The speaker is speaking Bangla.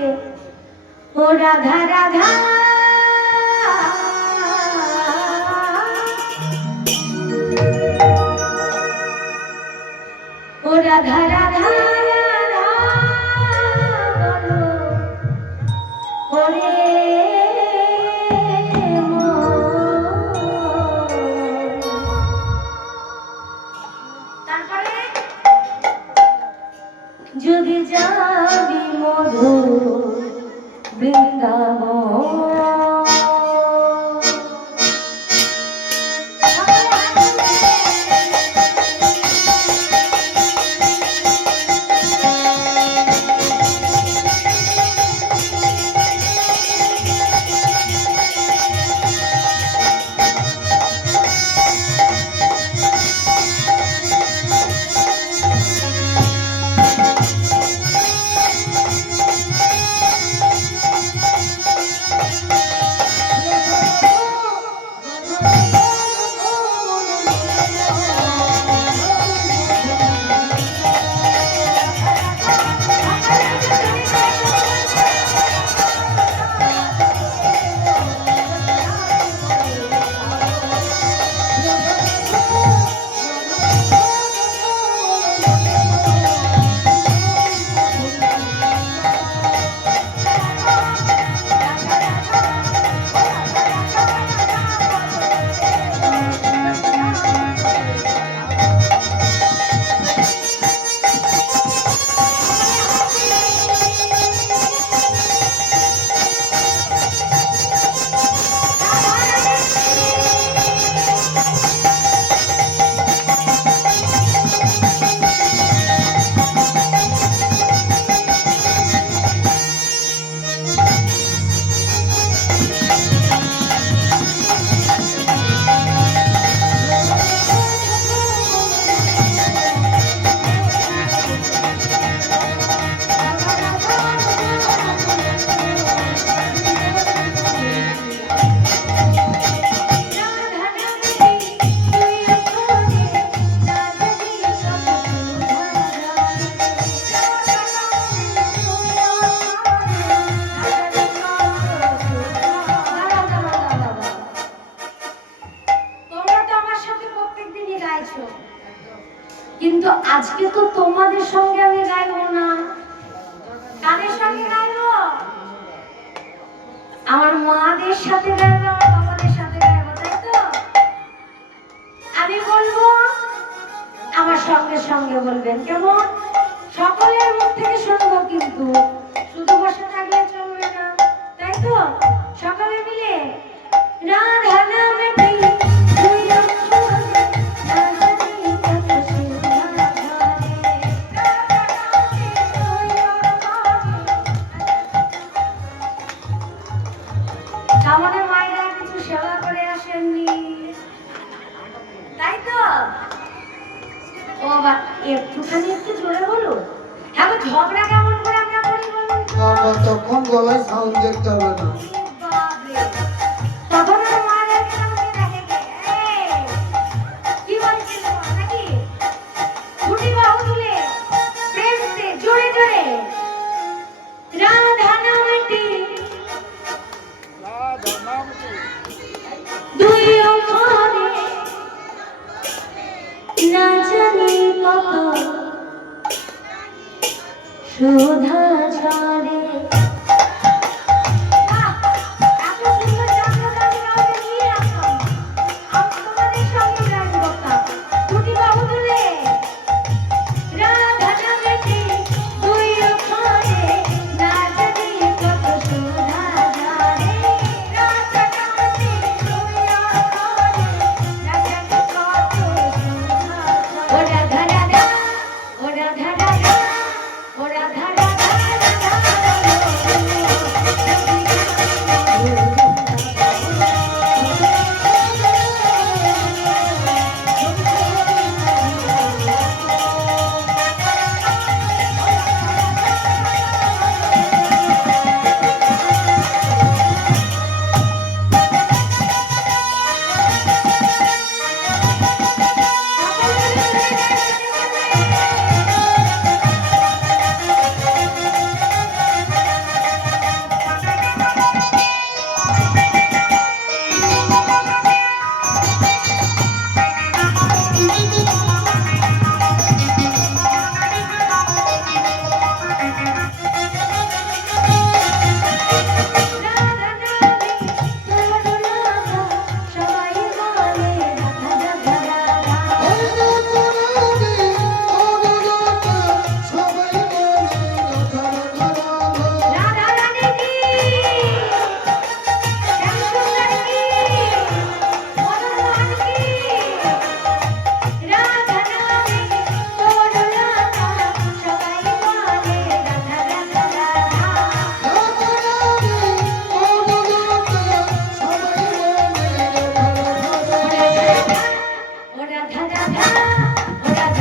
থাকে ও রাধা রাধা ও রাধা রাধা রাধা বলো ওরে তারপরে যদি যাবি মধুর বৃন্দাবন কিন্তু আজকে তো তোমাদের সঙ্গে আমি গাইবো না, কাদের সঙ্গে গাইবো? আমার মাদের সাথে গাইবো, আমার বাবাদের সাথে গাইবো, তাই তো? আমি বলবো, আমার সঙ্গে সঙ্গে বলবেন, কেমন? সকলের মুখ থেকে শুনবো, কিন্তু শুধু বসে থাকলে চলবে না, তাই তো? সকলে মিলে রাধা নামে আমাদের মায়েরা কিছু সেবা করে আসেননি, তাই তো? ও বাবা, একটুখানি একটু জোরে বলো। এখন ঝগড়া কেমন করে আমরা করি বলুন তো? তখন গলায় সাউন্ড দেখতে হবে না। তখন আর মায়েরা আমাকে দেখে কি বলছিল নাকি? দুটি বাহু তুলে প্রেম সে জোরে জোরে রাধা নামটি দুই অক্ষরে না জানি কত সুধা ঝরে। ওরা ধারা ঝা ওরা